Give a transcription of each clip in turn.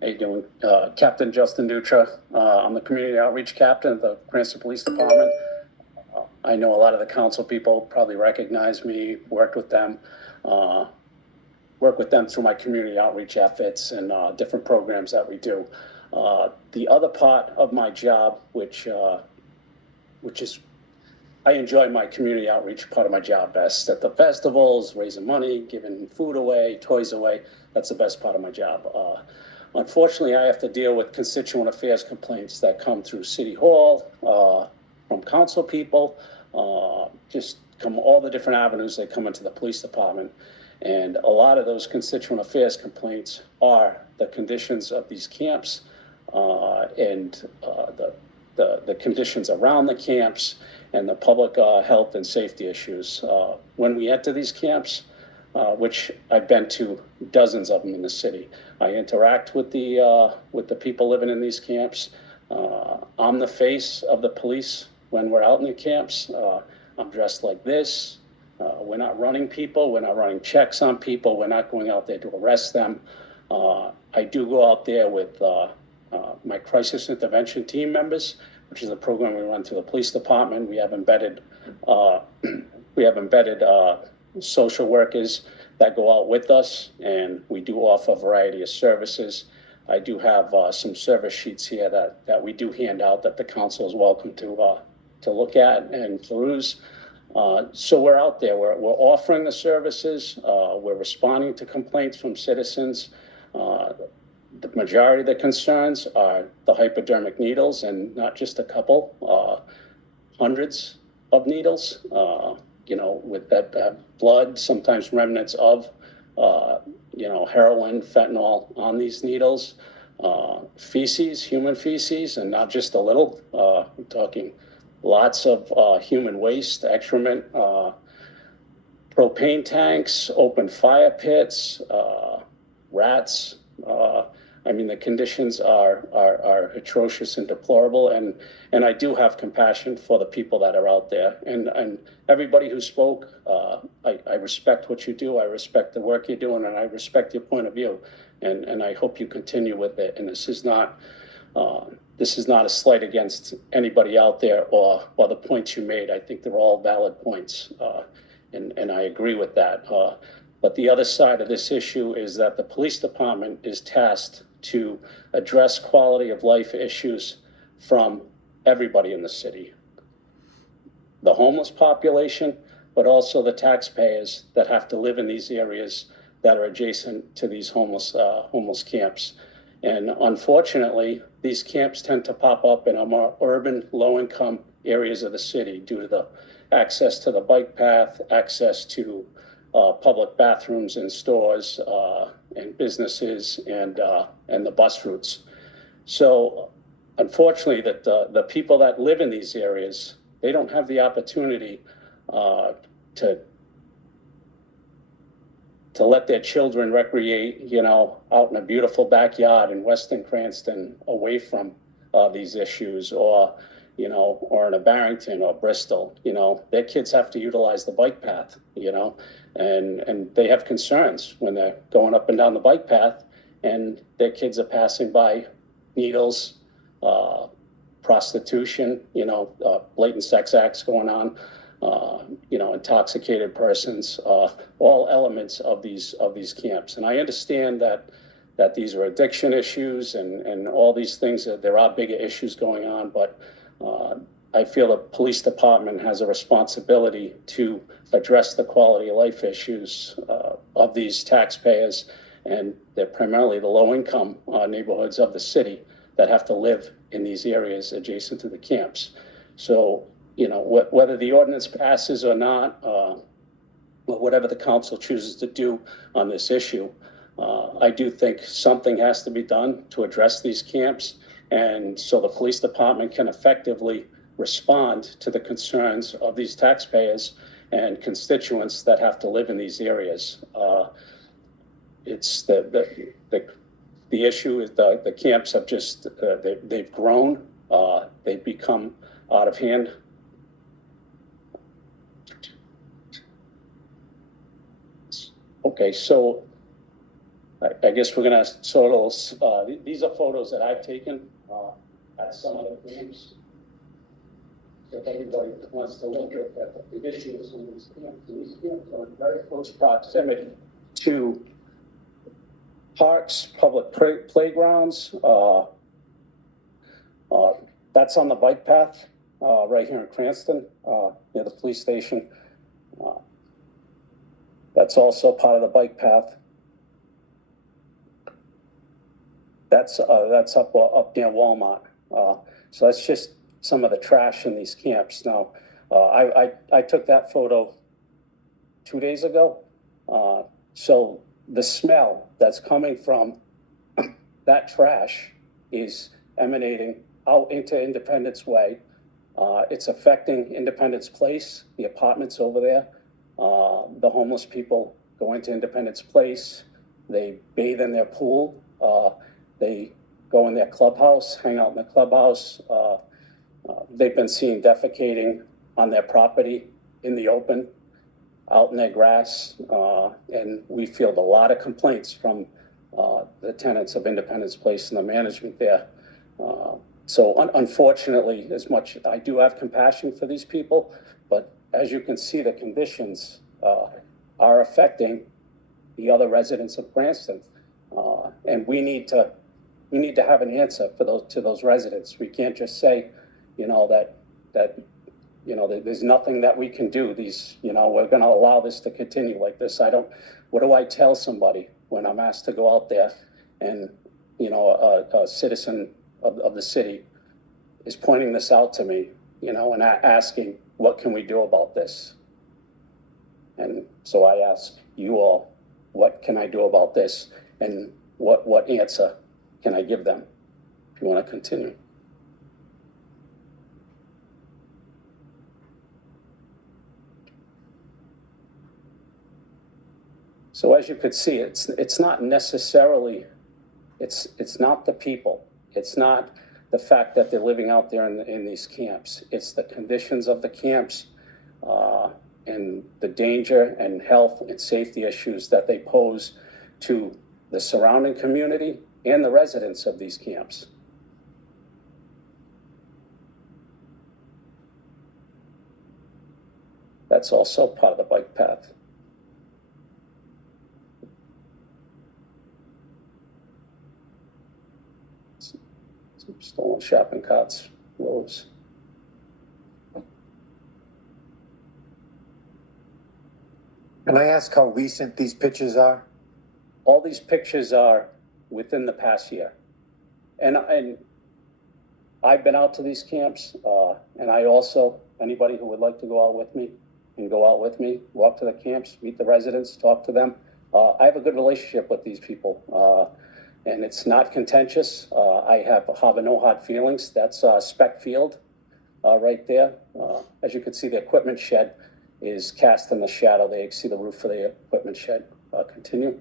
How you doing? Captain Justin Dutra. I'm the community outreach captain of the Cranston Police Department. I know a lot of the council people probably recognize me, uh, work with them through my community outreach efforts and different programs that we do. The other part of my job, which is I enjoy my community outreach part of my job best. At the festivals, raising money, giving food away, toys away. That's the best part of my job. Unfortunately, I have to deal with constituent affairs complaints that come through City Hall, from council people, just come all the different avenues they come into the police department. And a lot of those constituent affairs complaints are the conditions of these camps, and the conditions around the camps and the public health and safety issues. When we enter these camps, which I've been to dozens of them in the city, I interact with the people living in these camps. I'm the face of the police when we're out in the camps. I'm dressed like this. We're not running people. We're not running checks on people. We're not going out there to arrest them. I do go out there with my crisis intervention team members, which is a program we run through the police department. We have embedded social workers that go out with us, and we do offer a variety of services. I do have some service sheets here that we do hand out that the council is welcome to look at and peruse. So we're out there. We're offering the services. We're responding to complaints from citizens. The majority of the concerns are the hypodermic needles, and not just a couple, hundreds of needles, with that blood, sometimes remnants of, heroin, fentanyl on these needles, feces, human feces, and not just a little. I'm talking lots of human waste, excrement, propane tanks, open fire pits, rats. The conditions are atrocious and deplorable, and I do have compassion for the people that are out there. And everybody who spoke, I respect what you do. I respect the work you're doing, and I respect your point of view. And I hope you continue with it. And this is not a slight against anybody out there or the points you made. I think they're all valid points, and I agree with that. But the other side of this issue is that the police department is tasked to address quality of life issues from everybody in the city. The homeless population, but also the taxpayers that have to live in these areas that are adjacent to these homeless camps. And unfortunately, these camps tend to pop up in our more urban, low-income areas of the city due to the access to the bike path, access to public bathrooms and stores and businesses and the bus routes. So unfortunately, that the people that live in these areas, they don't have the opportunity to let their children recreate, out in a beautiful backyard in Weston Cranston, away from these issues, or in a Barrington or Bristol. Their kids have to utilize the bike path, and they have concerns when they're going up and down the bike path and their kids are passing by needles, prostitution, blatant sex acts going on, intoxicated persons, all elements of these camps. And I understand that these are addiction issues and all these things, that there are bigger issues going on, but I feel the police department has a responsibility to address the quality of life issues of these taxpayers, and they're primarily the low-income neighborhoods of the city that have to live in these areas adjacent to the camps. So, whether the ordinance passes or not, whatever the council chooses to do on this issue, I do think something has to be done to address these camps, and so the police department can effectively respond to the concerns of these taxpayers and constituents that have to live in these areas. It's the issue is the camps have just they've grown, they've become out of hand. Okay, so I guess we're gonna sort of, these are photos that I've taken, at some of the camps. If anybody wants to look at the issues in these camps are in very close proximity to parks, public playgrounds. That's on the bike path, right here in Cranston, near the police station. That's also part of the bike path. That's up near Walmart. So that's just some of the trash in these camps. Now, I took that photo 2 days ago. So the smell that's coming from that trash is emanating out into Independence Way. It's affecting Independence Place, the apartments over there. The homeless people go into Independence Place. They bathe in their pool. They go in their clubhouse, hang out in the clubhouse. They've been seen defecating on their property in the open, out in their grass. And we field a lot of complaints from the tenants of Independence Place and the management there. So unfortunately, as much, I do have compassion for these people, but as you can see, the conditions are affecting the other residents of Cranston. And we need to have an answer for those residents. We can't just say, that there's nothing that we can do. We're going to allow this to continue like this. What do I tell somebody when I'm asked to go out there and, a citizen of the city is pointing this out to me, and asking, what can we do about this? And so I ask you all, what can I do about this? And what answer can I give them? If you want to continue. So as you could see, it's not necessarily, it's not the people. It's not the fact that they're living out there in these camps. It's the conditions of the camps, and the danger and health and safety issues that they pose to the surrounding community and the residents of these camps. That's also part of the bike path. Some stolen shopping carts, loads. Can I ask how recent these pictures are? All these pictures are within the past year. And I've been out to these camps, and I also, anybody who would like to go out with me, can go out with me, walk to the camps, meet the residents, talk to them. I have a good relationship with these people, and it's not contentious. I have no hard feelings. That's Spec Field right there. As you can see, the equipment shed is cast in the shadow. They see the roof of the equipment shed. Continue.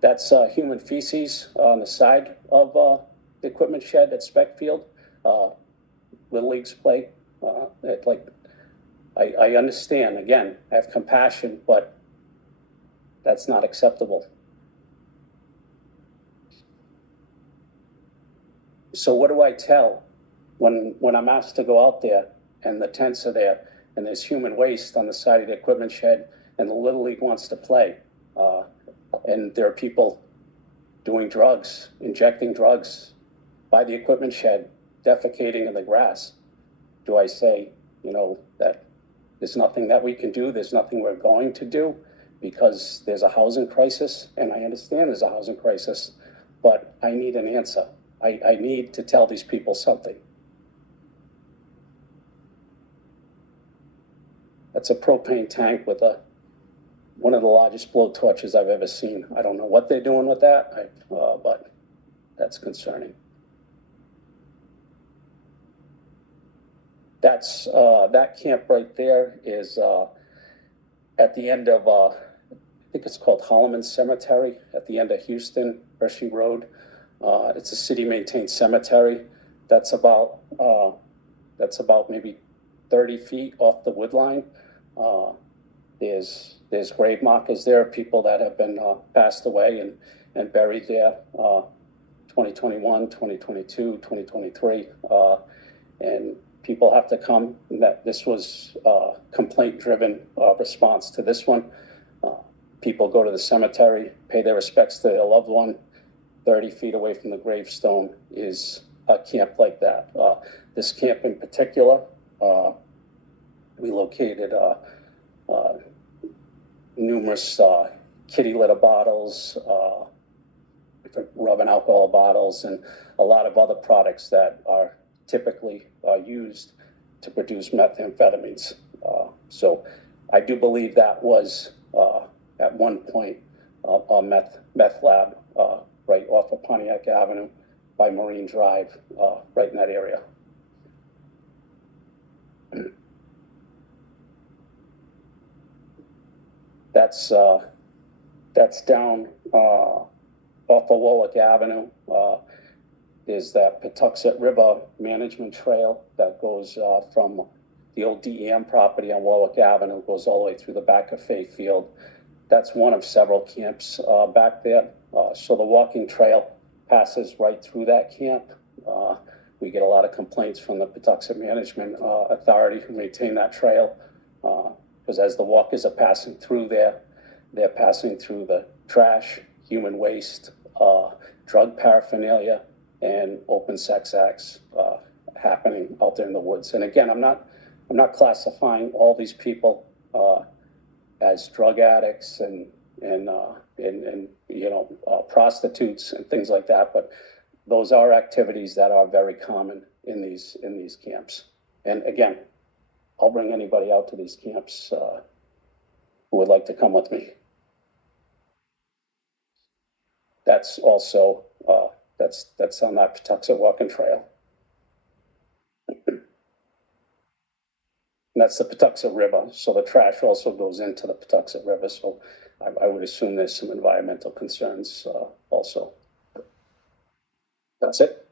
That's human feces on the side of the equipment shed at Spec Field. Little Leagues play. I understand, again, I have compassion, but that's not acceptable. So what do I tell when I'm asked to go out there and the tents are there and there's human waste on the side of the equipment shed and the Little League wants to play? And there are people doing drugs, injecting drugs by the equipment shed, defecating in the grass. Do I say, that there's nothing that we can do, there's nothing we're going to do because there's a housing crisis? And I understand there's a housing crisis, but I need an answer. I need to tell these people something. That's a propane tank with one of the largest blow torches I've ever seen. I don't know what they're doing with that, but that's concerning. That's that camp right there is at the end of I think it's called Holloman Cemetery at the end of Houston, Hershey Road. It's a city-maintained cemetery. That's about maybe 30 feet off the wood line. There's grave markers there, people that have been, passed away and buried there, 2021, 2022, 2023, and people have to come, and that this was a complaint-driven, response to this one. People go to the cemetery, pay their respects to their loved one. 30 feet away from the gravestone is a camp like that. This camp in particular, we located, numerous, kitty litter bottles, different rubbing alcohol bottles, and a lot of other products that are typically used to produce methamphetamines. So I do believe that was at one point a meth lab right off of Pontiac Avenue by Marine Drive, right in that area. That's down off of Warwick Avenue. There's that Patuxent River Management Trail that goes from the old DEM property on Warwick Avenue, goes all the way through the back of Fay Field. That's one of several camps back there. So the walking trail passes right through that camp. We get a lot of complaints from the Patuxent Management Authority who maintain that trail, because as the walkers are passing through there, they're passing through the trash, human waste, drug paraphernalia, and open sex acts happening out there in the woods. And again, I'm not classifying all these people as drug addicts and you know, prostitutes and things like that, but those are activities that are very common in these camps. And again, I'll bring anybody out to these camps who would like to come with me. That's also that's on that Patuxent walking trail. And that's the Patuxent River, so the trash also goes into the Patuxent River, so I would assume there's some environmental concerns also. That's it.